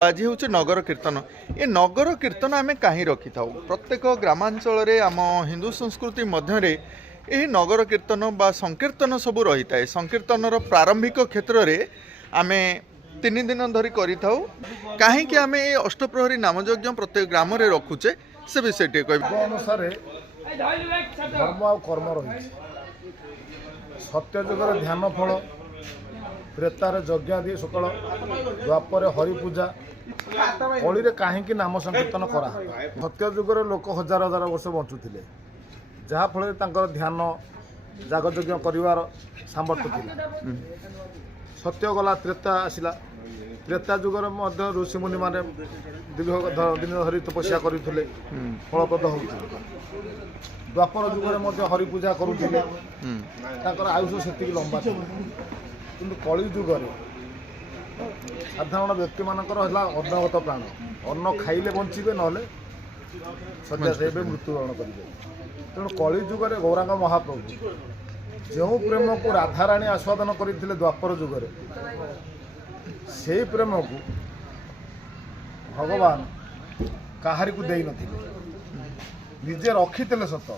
आज हूँ नगर कीर्तन ये नगर कीर्तन आम कहीं रखी था प्रत्येक ग्रामांचल आम हिंदू संस्कृति मध्य नगर कीर्तन बा संकीर्तन सब रही है। संकीर्तन प्रारंभिक क्षेत्र में आम 3 दिन धरी कहीं आम ये अष्टप्रहरी नामयज्ञ प्रत्येक ग्राम में रखुचे से विषय टे कह अनुसार धर्म आ कर्म रही सत्यजुगर ध्यान फल त्रेतार यज्ञादि सकल द्वापर हरिपूजा कली कहीं नाम संकीर्तन करा सत्यजुगर लोक हजार हजार वर्ष बंचुले जहाँफल ध्यान जागयज्ञ कर सामर्थ्य था। सत्य गला त्रेता आसला त्रेता जुगर ऋषि मुनि मैंने दीर्घ दिन धरी तपस्या करते फलप्रद होते द्वापर जुगर हरिपूजा करुले आयुष से लंबा था कि कली जुगरे साधारण व्यक्ति मानकर अन्नगत प्राण अन्न खाइले बंचे ना शଯ୍या से मृत्युवरण करेंगे। तेणु कली जुगरे गौरांग महाप्रभु जो प्रेम को राधाराणी आस्वादन करते द्वापर जुगरे से प्रेम को भगवान कहारी को दे निजे रखी सत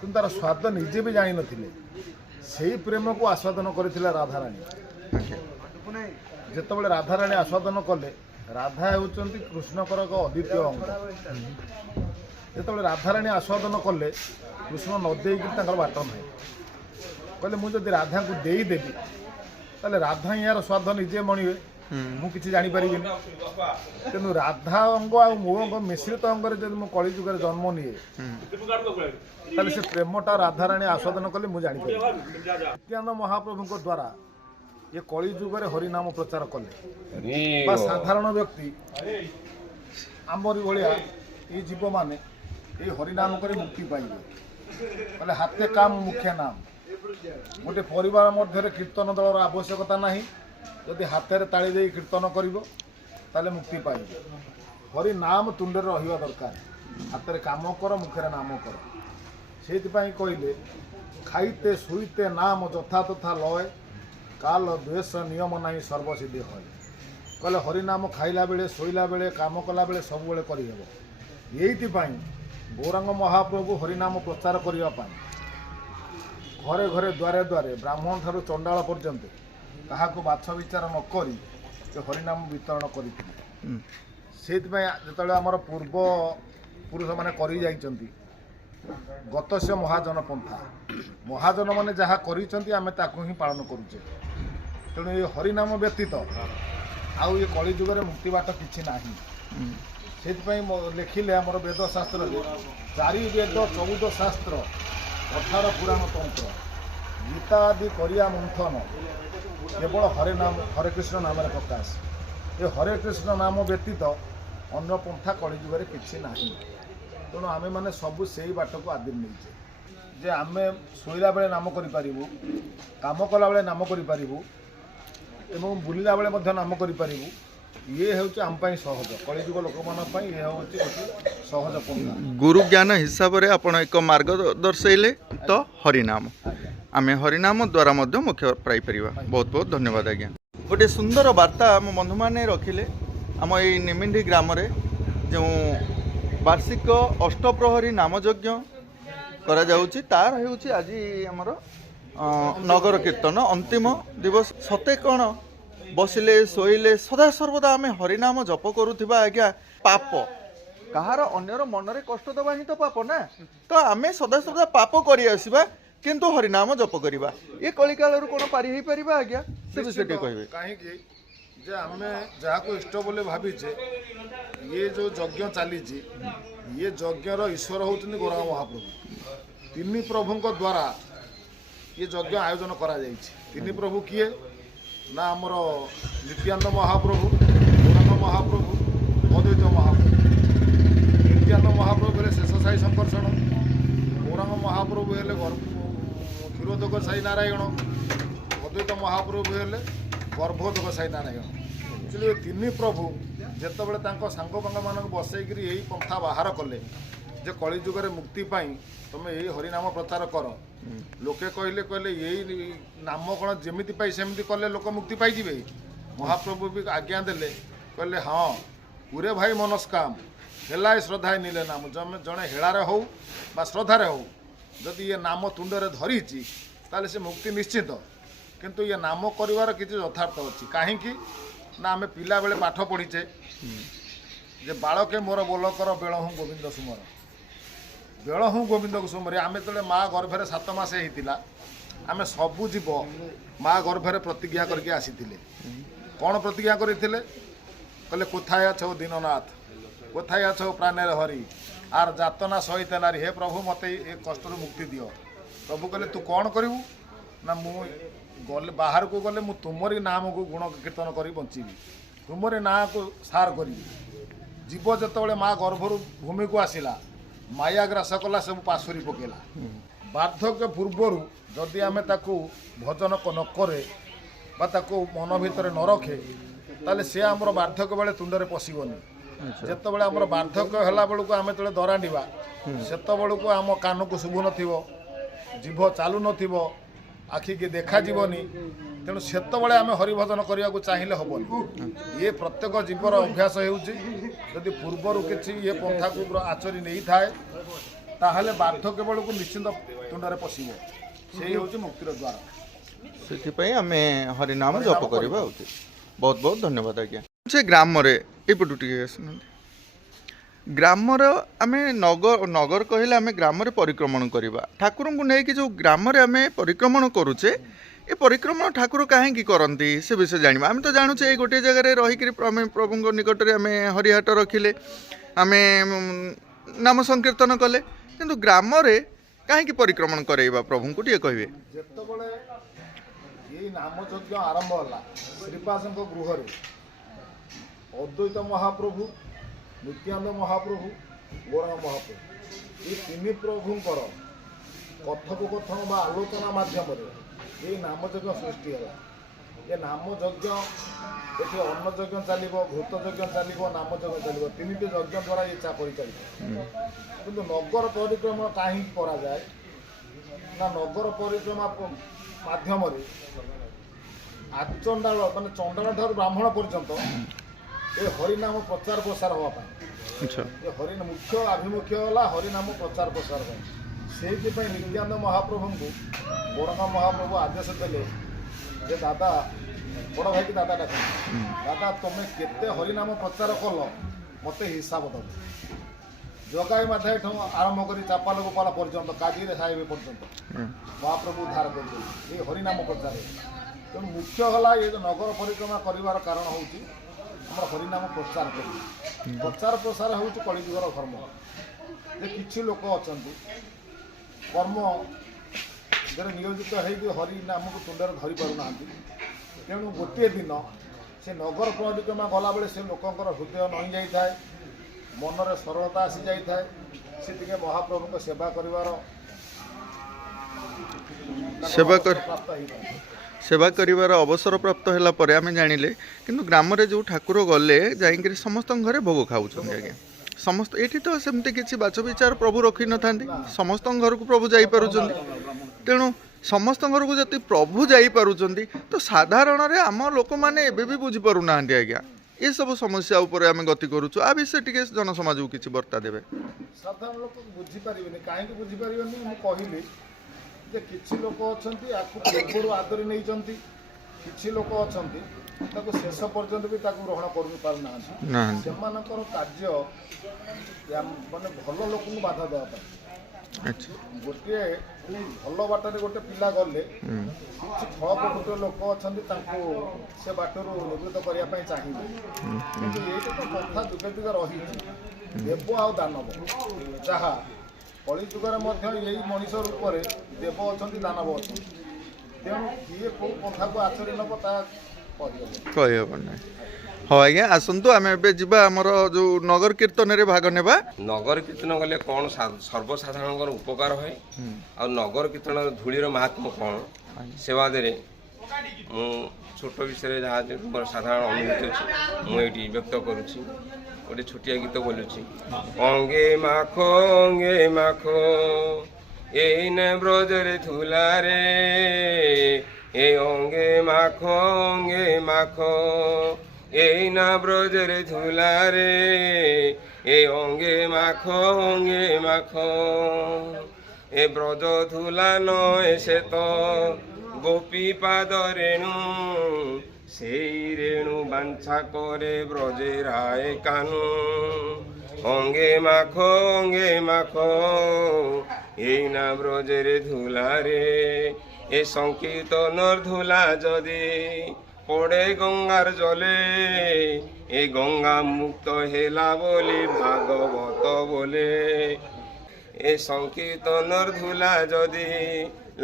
कि तार स्वाद निजे भी जान नथिले से प्रेम को आस्वादन करथिले राधाराणी। जितेबाला राधाराणी आस्वादन कले राधा होउचंती कृष्णकर एक अद्वितीय अंग जितेबाला राधाराणी आस्वादन कले कृष्ण न देकी बाट ना कहले मुझे राधा को देदेवी ताले राधा यार स्वाद निजे मणिवे मुझे जापर तेणु राधा अंग आ मो अंग मिश्रित अंगर जब मुझे कली जुगर जन्म निए ताले से प्रेमटा राधाराणी आस्वादन कले मुझे जापर नित्यानंद महाप्रभु द्वारा ये कली जुगर हरिनाम प्रचार कले साधारण व्यक्ति आमरी भाया ये जीव मैंने ये हरिनाम कर मुक्ति पाइबे हाथे काम मुख्य नाम गोटे परिवार मध्य कीर्तन दलर आवश्यकता ना जदि हाथ ताली दे कीर्तन कर मुक्ति पाइबे हरि नाम तुंडे रहा दरकार हाथ काम कर मुखे नाम कर से कहले खाइते शुईते नाम जथा तथा लय काल द्वेष नियम ना सर्वसिद्धि है कहले हरिनाम खाइला बेले शोला बेले काम कला बेले सब बेले करहब ये गौरांग महाप्रभु हरिनाम प्रचार करने घरे घरे द्वारे द्वारे ब्राह्मण ठारू चंडाल पर्यंत क्या बाछ विचार नक हरिनाम वितरण करते आमर पूर्व पुरुष मैंने कर गतस्य महाजन पंथा महाजन मैंने जहाँ कर ही पालन करुचे। तेणु ये हरिनाम व्यतीत आउ ये कली जुगर मुक्ति बाट कि से लिखिले आमर वेद शास्त्र 4 वेद 14 शास्त्र 18 पुराण तंत्र गीता आदि करिया मंथन केवल हरे नाम हरे कृष्ण नाम प्रकाश ये हरे कृष्ण नाम व्यतीत अन्न पंथा कली जुगर कि तेणु आमे माने सबू से बाट को आदिम नहीं जे आमे शोला बेले नाम करूँ काम कला बेले नाम करूँ एवं बुलला बेले नाम करूँ ये हूँ आम सहज कलिजुग लोक मान ये हूँ सहज पंथा गुरु ज्ञान हिसाब से आपण एक मार्ग दर्शैले तो हरिनाम आमे हरिनाम द्वारा मुख्य पाइपर। बहुत बहुत धन्यवाद आज्ञा। गोटे सुंदर वार्ता आम बंधु मैंने रखिले आम ये निमिंडी ग्राम जो वार्षिक अष्टप्रहरी नामयज्ञ करा जाउची तार हेउची आज हमर नगर कीर्तन अंतिम दिवस सते कौन बसिले शोइले सदा सर्वदा आम हरिनाम जप करुवा आज्ञा पाप कहार अन्यर मनरे कष्ट दबा ही तो पाप ना तो आम सदा सर्वदा पाप करी आसीबा किंतु हरिनाम जप करिबा ये कलिकाल कौन पारी हो पार आज्ञा से विषय कहबे कहीं जे आम जहाँ को इष्ट बोले भावीचे ये जो यज्ञ चली ये यज्ञर ईश्वर होती गौरांग महाप्रभु 3 प्रभु द्वारा ये यज्ञ आयोजन करा तीन प्रभु किए ना आमर नित्यानंद महाप्रभु गौरांग महाप्रभु अद्वैत महाप्रभु। नित्यानंद महाप्रभु हेले शेष साई संकर्षण गौरांग महाप्रभु हेले क्षीरोदक साई नारायण अद्वैत महाप्रभु हेले गर्भोदक साई नारायण। एक्चुअली 3 प्रभु जितेबाला सांग पांग मान बसईक यही पंथा बाहर कले जे कली जुगर मुक्ति पाई तुम यही हरिनाम प्रचार कर लोके कहले कहले यही नाम कौन जमी पाई सेमती कले लोक मुक्ति पाई महाप्रभु भी आज्ञा देले कहले हाँ पूरे भाई मनस्काम हेला श्रद्धा नीले नाम जड़े हेलार हो श्रद्धार हो जदि ये नाम तुंडरे धरीची ताले से मुक्ति निश्चित किंतु ये नाम कर किसी यथार्थ अच्छी कहीं ना आम पिला बेले पाठ पढ़ीचे जे बालके मोर बोलकर बेल हूँ गोविंद सुमर बेल हूँ गोविंद सुमर आम जो माँ गर्भे 7 मास होता आम सबू जीव माँ गर्भे प्रतिज्ञा करके आसी कौन प्रतिज्ञा करते कहले कोथाय अछ दीननाथ कोथाय अछ प्राणेर हरि आर जातना सहित नारी हे प्रभु मत ये कष्ट मुक्ति दियो प्रभु कहले तू कौन करू ना मु गले बाहर को गले मु तुमरी नाम को गुण कीर्तन करी बंचीबी तुमरी ना को सार करी जीव जिते माँ गर्भर भूमि को आसला माया ग्रास कला सब पाशुरी पकेला बार्धक्य पूर्वर जदि आम ताकू भजन न करे मन भितर न रखे ताले से आमर बार्धक्य बेले तुंडरे पशिबनी जिते बड़े आमर बार्धक्य है बेलू आम जो दराणीबा सेत बेलू आम कान को शुभु नथिबो जीभ चालू नथिबो आखि के देखा जीवनी तेणु सेतबले आम हरिभजन करने को चाहिए हेबनी ये प्रत्येक जीवर अभ्यास होती पूर्वर किसी ये पंथा को आचरी नहीं थाए ताहले बार्धक्य बेलू निश्चिंत तुंडरे पशिबो से हूँ मुक्तिर द्वार से हरिनाम जप करवा उचित बहुत बहुत धन्यवाद आज्ञा से ग्राम एपटू टे ग्रामर आम नगर नगर कहले आम ग्राम परिक्रमण करवा ठाकुर को लेकिन जो ग्राम आम परिक्रमण करुचे ये परिक्रमण ठाकुर कहीं करती से विषय जाना आम तो जानूचे गोटे जगह रहीकि प्रभु निकट में आम हरिहाट रखिले आम नाम संकीर्तन कले किंतु ग्राम कहीं परिक्रमण करवा प्रभु को टे कहे ये नाम यज्ञ आरंभ है श्रीपाद गृह अद्वैत महाप्रभु नित्यानंद महाप्रभु गौरांग महाप्रभु ये 3 प्रभुंकर कथोपकथन बा आलोचना माध्यम ये नाम यज्ञ सृष्टि है ये नाम यज्ञ ये अन्न यज्ञ चलो घृत यज्ञ चलो नाम यज्ञ चलो 3टी यज्ञ द्वारा ये परिचालित किंतु नगर परिक्रमा कहीं कराए ना नगर परिक्रमा माध्यम आचंडाल मान चंडाल ठार ब्राह्मण पर्यंत ये हरिनाम प्रचार प्रसार हाँपाई ये हरिनाम मुख्य आभिमुख्य है हरिनाम प्रचार प्रसार से नित्यानंद महाप्रभु को गौरांग महाप्रभु आदेश देले जे दादा बड़ भाई की दादा डाक दादा तुम्हें केते हरिनाम प्रचार कल मत हिसाब दब जगाई माथा आरंभ कर चापाल गोपाल पर्यंत काजी साहेब पर्यंत महाप्रभु उद्धार कर हरिनाम प्रचार तेणु मुख्य है ये नगर परिक्रमा कर कारण हूँ आम हरिनाम प्रचार कर प्रचार प्रसार हूँ कलिजुगर धर्म जे किसी लोक अच्छा कर्म नियोजित हो हरिनाम को तुंडर धरी पारना तेणु गोटे दिन से नगर परिक्रमा गला बेले से लोकंर हृदय नई जाए मनरे सरलता आसी जाए से महाप्रभु को सेवा सेवा करिवार अवसर प्राप्त होला परे आमे जानिले किंतु ग्राम रे जो ठाकुर गले जाइकरी समस्त घरे भोग खाउछन आज्ञा समस्त एठी तो सेमते किछि बाच विचार प्रभु रखि न थांती समस्त घर को प्रभु जाई पारुछन तेणु समस्त घर को जति प्रभु जाई पारुछन तो साधारण रे आम लोक माने एबे भी बुझी पारु नांती आज्ञा ये सब समस्या ऊपर आम गति करूँ आ विषय टी जनसमाज को किसी वार्ता देवे साधारण लोक बुझीपारे कहीं बुझीपारे कहली जे किसी लोक अच्छा पूर्व आदरी नहीं किसी लोक अच्छा शेष पर्यंत भी ग्रहण कर पारना से कार्य माने भल लोक बाधा देवाई गोटे भल बाटर गोटे पिला गले किसी फल प्रकृत लोक अच्छा से बाटर निवृत्त करने चाहिए कि ये तो कथा जुगे जुगे रही देव आ दानव जहाँ कली जुगर यही मनीष रूप से देव अच्छा दानव अच्छा तेणु किए कौ कथा को आचरी नब कहब ना हाँ आज्ञा आसतु आम एमर जो नगर कीर्तन रे भाग नेबा नगर कीर्तन गले कौन सर्वसाधारण उपकार है आ नगर कीर्तन धूलीर महात्म कौन से बादे मु छोट विषय जहाँ मोर साधारण अनुभूति अच्छी मुझे व्यक्त करुँची गोटे छोटिया गीत बोलुची अंगे माखो एन ब्रजरे धुलारे ए अंगे माखो এই না ব্রজের ধুলা রে এই অঙ্গে মাখো অঙ্গে মাখো এ ব্রজ ধুলা নয় সে তো গোপী পাদ রেণু সেই রেণু বাঞ্ছা করে ব্রজের আয় কানু অঙ্গে মাখো এই না ব্রজের ধুলা রে এ সংকীর্তনর ধুলা যদি পড়ে গঙ্গার জলে এ গঙ্গা মুক্ত হেলা বলি ভাগবত বলে এ সংকীর্তনর ধুলা যদি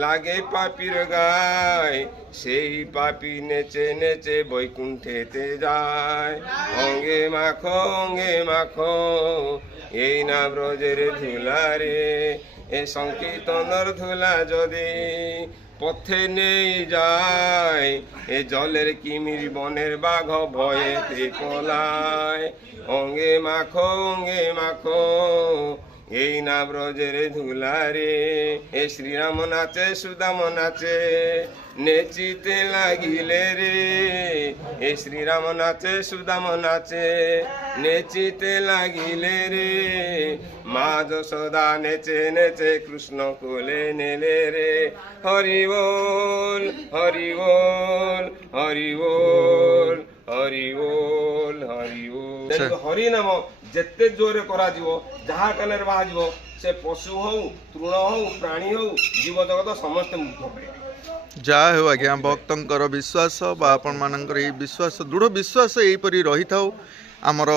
লাগে পাপির গায় সেই পাপি নেচে নেচে বৈকুণ্ঠেতে যায় অঙ্গে মাখো এই না ব্রজের ধুলা রে এ সংকীর্তনর ধুলা যদি পথে নেই যায় এ জলের কিমির বনের বাঘ ভয়েতে পলায় অঙ্গে মাখো এই না ব্রজের ধুলা রে এ শ্রীরাম নাচে সুদাম নাচে নেচিতে লাগিলে রে এ শ্রীরাম নাচে সুদাম নাচে নেচিতে লাগিলে রে মা যশোদা নেচে নেচে কৃষ্ণ কোলে নেলে রে হরি বল হরি বল হরি বল হরি বল হরি বল হরি নাম যেতে জোরে କରାଯିବ ଯାହା କାନରେ ବାହାଯିବ ସେ ପଶୁ ହଉ ତୃଣ ହଉ ପ୍ରାଣୀ ହଉ ଜୀବଜଗତ ସମସ୍ତେ ମୁଗ୍ଧ ପାଇବେ। ଯାହା ହେଉ ଆଜ୍ଞା ଭକ୍ତଙ୍କର ବିଶ୍ୱାସ ବା ଆପଣମାନଙ୍କର ଏହି ବିଶ୍ୱାସ ଦୃଢ଼ ବିଶ୍ୱାସ ଏହିପରି ରହିଥାଉ ଆମର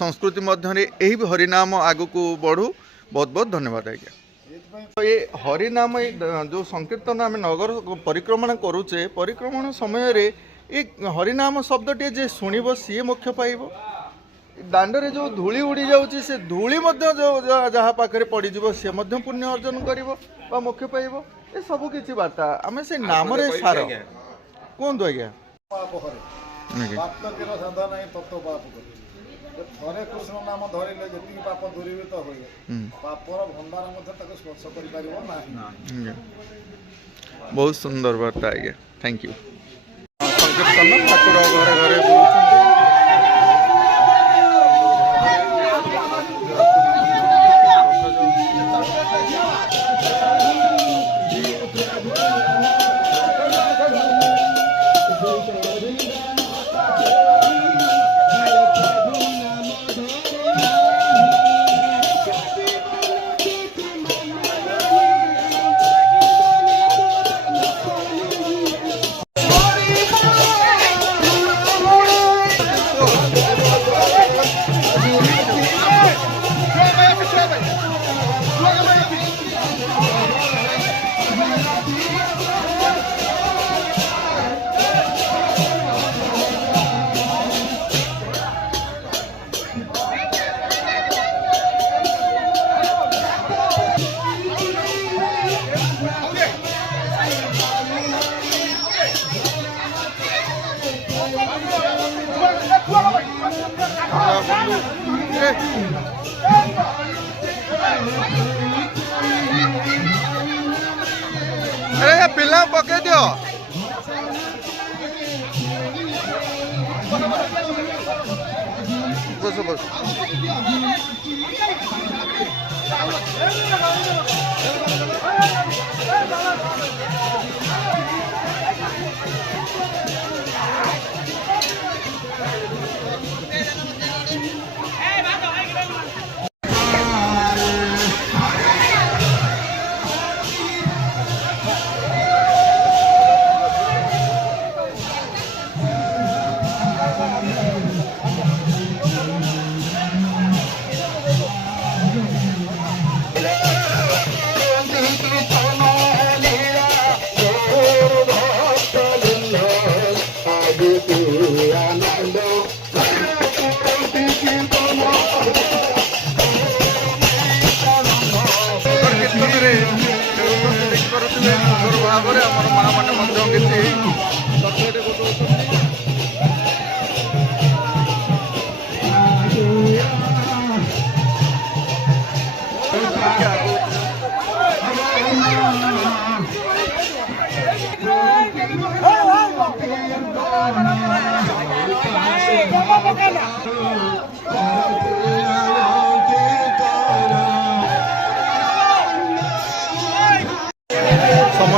ସଂସ୍କୃତି ମଧ୍ୟରେ ଏହି ହରିନାମ ଆଗକୁ ବଢ଼ୁ। ବହୁତ ବହୁତ ଧନ୍ୟବାଦ ଆଜ୍ଞା। ଏ ହରିନାମ ଯେଉଁ ସଂକୀର୍ତ୍ତନ ଆମେ ନଗର ପରିକ୍ରମଣ କରୁଛେ ପରିକ୍ରମଣ ସମୟରେ ଏ ହରିନାମ ଶବ୍ଦଟିଏ ଯେ ଶୁଣିବ ସିଏ ମୋକ୍ଷ ପାଇବ। ଦାଣ୍ଡରେ ଯେଉଁ ଧୂଳି ଉଡ଼ି ଯାଉଛି ସେ ଧୂଳି ମଧ୍ୟ ଯାହା ପାଖରେ ପଡ଼ିଯିବ ସିଏ ମଧ୍ୟ ପୁଣ୍ୟ ଅର୍ଜନ କରିବ ବା ମୋକ୍ଷ ପାଇବ। ଏସବୁ କିଛି ବାର୍ତ୍ତା ଆମେ ସେ ନାମରେ ସାର। କୁହନ୍ତୁ ଆଜ୍ଞା। ପାପ ହରେ ପାତକର ସାଧା ନାହିଁ ତତ୍ତ୍ୱ ପାପ କରେ ଥରେ କୃଷ୍ଣ ନାମ ଧରିଲେ ଯେତିକି ପାପ ଦୂରୀଭୂତ ହୁଏ ପାପର ଭଣ୍ଡାର ମଧ୍ୟ ତାକୁ ସ୍ପର୍ଶ କରିପାରିବ ନାହିଁ। ବହୁତ ସୁନ୍ଦର ବାର୍ତ୍ତା ଆଜ୍ଞା। Thank you. ସଂକୀର୍ତ୍ତନ ଠାକୁର ଘରେ ଘରେ ବୁଲୁଛନ୍ତି। अरे पिला पके दियो बस बस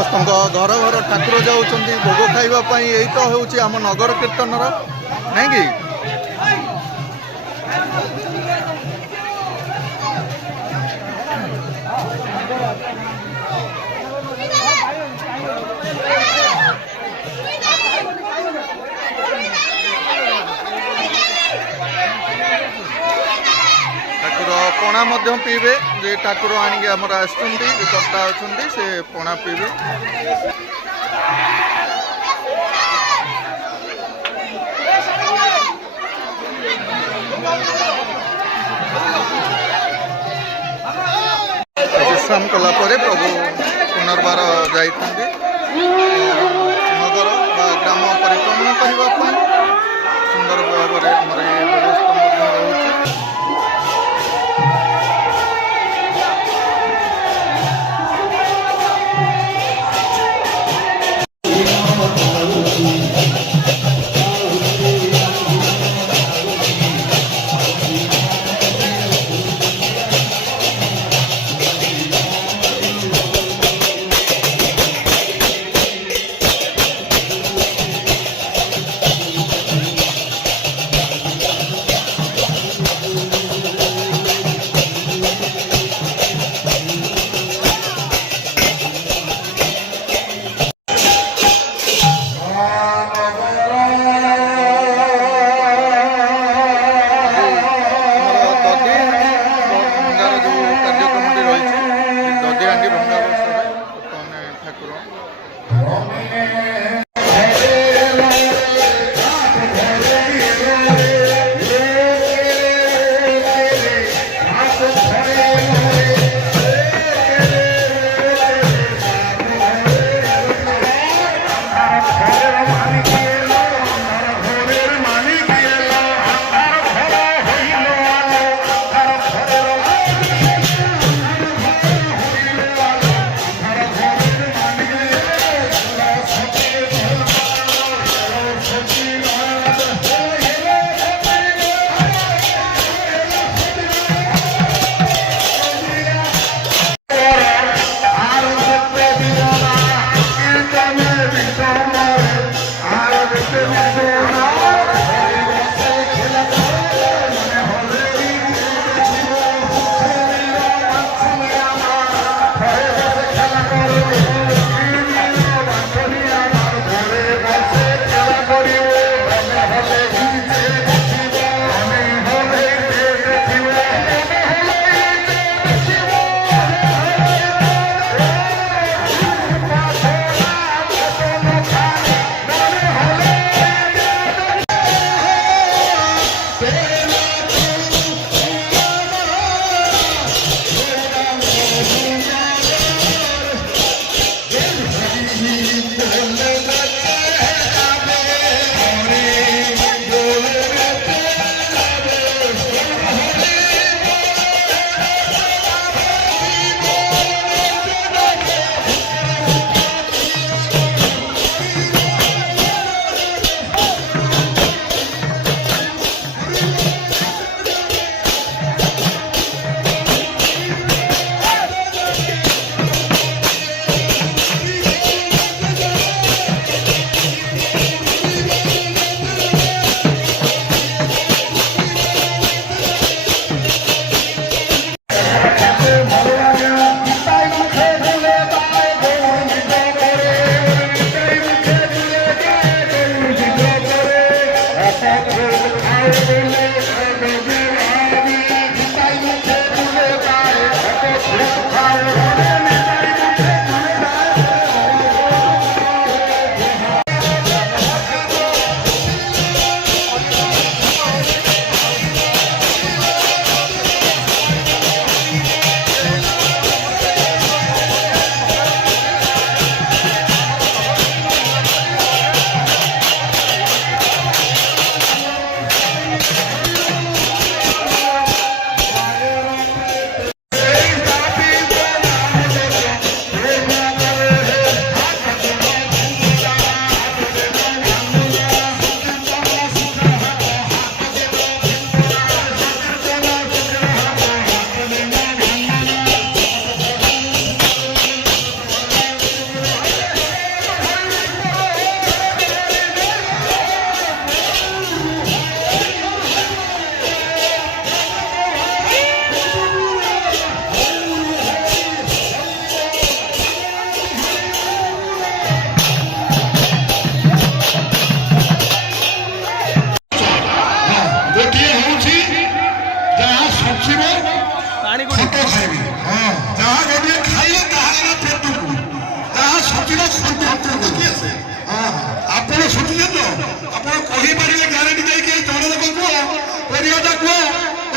समस्त घर घर ठाकुर जाऊँच भोग खावाई यही तो हूँ आम नगर कीर्तन नहीं कि ठाकुर पणा पीबे जे ठाकुर आणिक आमर आसता अच्छा से पणा पीबे। विश्राम कला प्रभु पुनर्बार जाइछन्ति नगर ग्राम परिक्रमण करने सुंदर भाव में आमर ये व्यवस्था रही।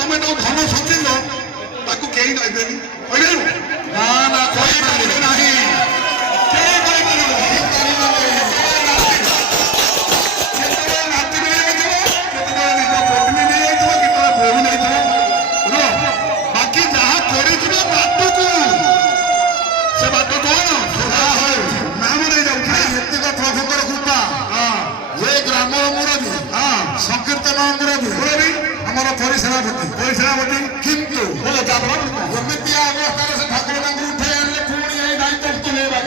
ତମେ ଯୋଉ ଧନ ସଞ୍ଚିଲ ତାକୁ କେହି ନେବେନି କହିବେ ନା ନା କହିପାରିବେ ନାହିଁ କେହି କହିପାରିବେ କେତେବେଳେ ନାତି ନେଇଯାଇଥିବ କେତେବେଳେ ନିଜ ପତ୍ନୀ ନେଇଯାଇଥିବ କେତେବେଳେ ବୋହୂ ନେଇଥିବ ବାକି ଯାହା କରିଥିବ ବାଟକୁ ସେ ବାଟ କଣ ନାମ ନେଇଯାଉଛି ଏତିକ ପ୍ରଭୁଙ୍କର କୃପା ଏ ଗ୍ରାମର ମୁରବୀ ସଂକୀର୍ତ୍ତନ ମୁରବୀ ଆମର ପରିସେନାପତି କିନ୍ତୁ ଏମିତିଆ ଅବସ୍ଥାରେ ସେ ଠାକୁର ତାଙ୍କୁ ଉଠେଇ ଆଣିଲେ ପୁଣି ଏଇ ଦାୟିତ୍ୱ ତୁଲେଇବା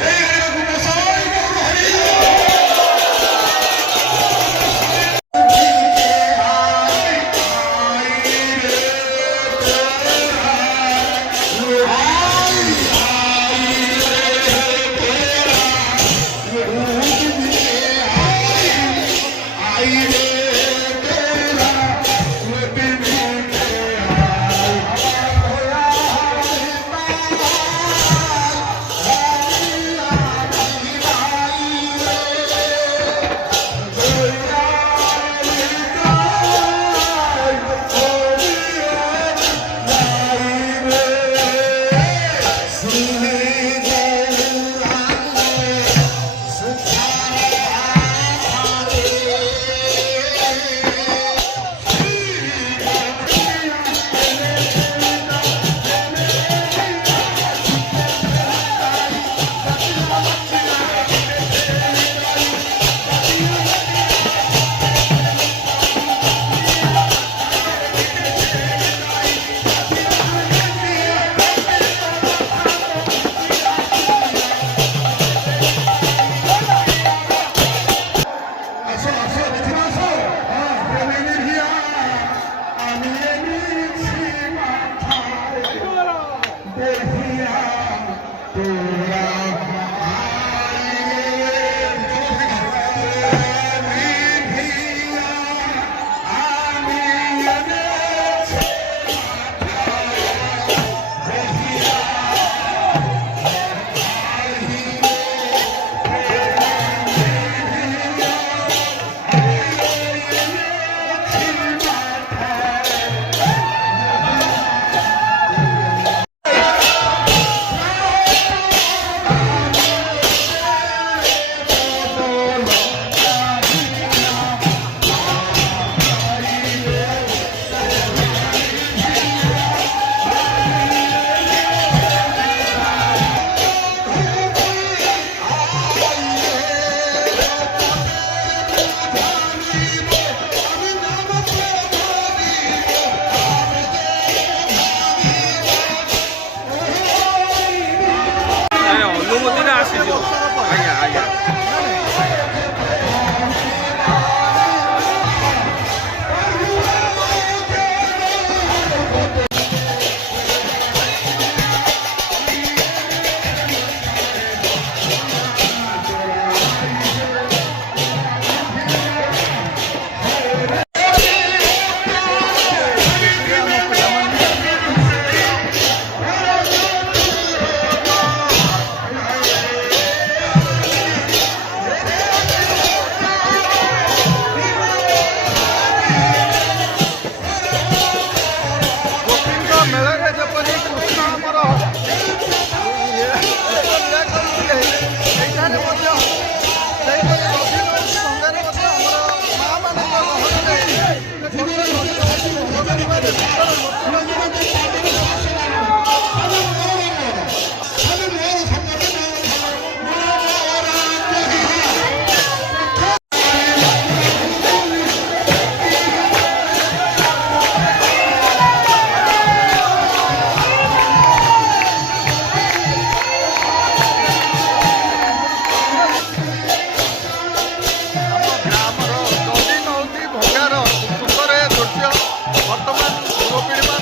ବର୍ତ୍ତମାନ ଯୁବପିଢ଼ି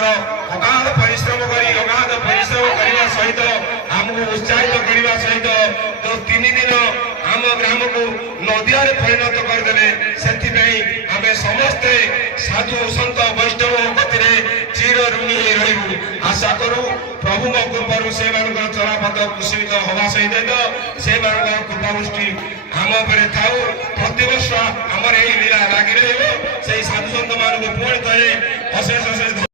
ତାଙ୍କର ଅଗାଧ ପରିଶ୍ରମ କରିବା ସହିତ ଆମକୁ ଉତ୍ସାହିତ କରିବା ସହିତ ଯୋଉ 3 ଦିନ ଆମ ଗ୍ରାମକୁ ନଦିଆରେ ପରିଣତ କରିଦେଲେ, ସେଥିପାଇଁ ଆମେ ସମସ୍ତେ ସାଧୁ ସନ୍ଥ ବୈଷ୍ଣବ ଗତିରେ ଚିର ଋଣୀ ହୋଇ ରହିବୁ। ଆଶା କରୁ ପ୍ରଭୁଙ୍କ କୃପାରୁ ସେମାନଙ୍କର ଚଳାପଥ କୁଶିତ ହେବା ସହିତ ସେମାନଙ୍କର କୃପାଦୃଷ୍ଟି ଆମ ଉପରେ ଥାଉ। ପ୍ରତିବର୍ଷ ଆମର ଏହି ଲୀଳା ଲାଗି ରହିବ। ସେଇ ସାଧୁ ସନ୍ଥ ମାନଙ୍କୁ ପୁଣି ଥରେ ଅଶେଷ